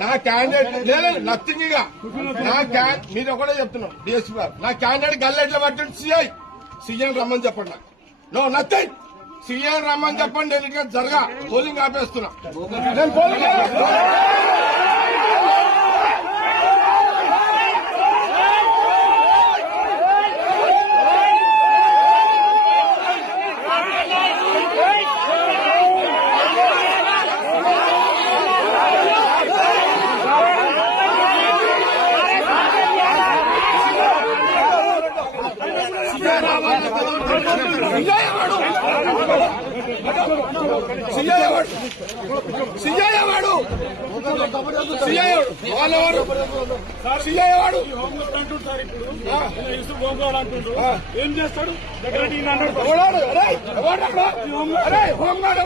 నా క్యాండిడేట్ లేదు నథింగ్ ఇక మీరు ఒకటే చెప్తున్నాం డిఎస్పీ గారు నా క్యాండిడేట్ గల్లెట్ల పట్టింది సీఎం రమ్మని చెప్పండి నాకు నో నథింగ్ సీఎం రమ్మని చెప్పండి నేను జరగా పోలింగ్ ఆపేస్తున్నా నేను పోలింగ్ ఏం చేస్తాడు హోంగార్డ్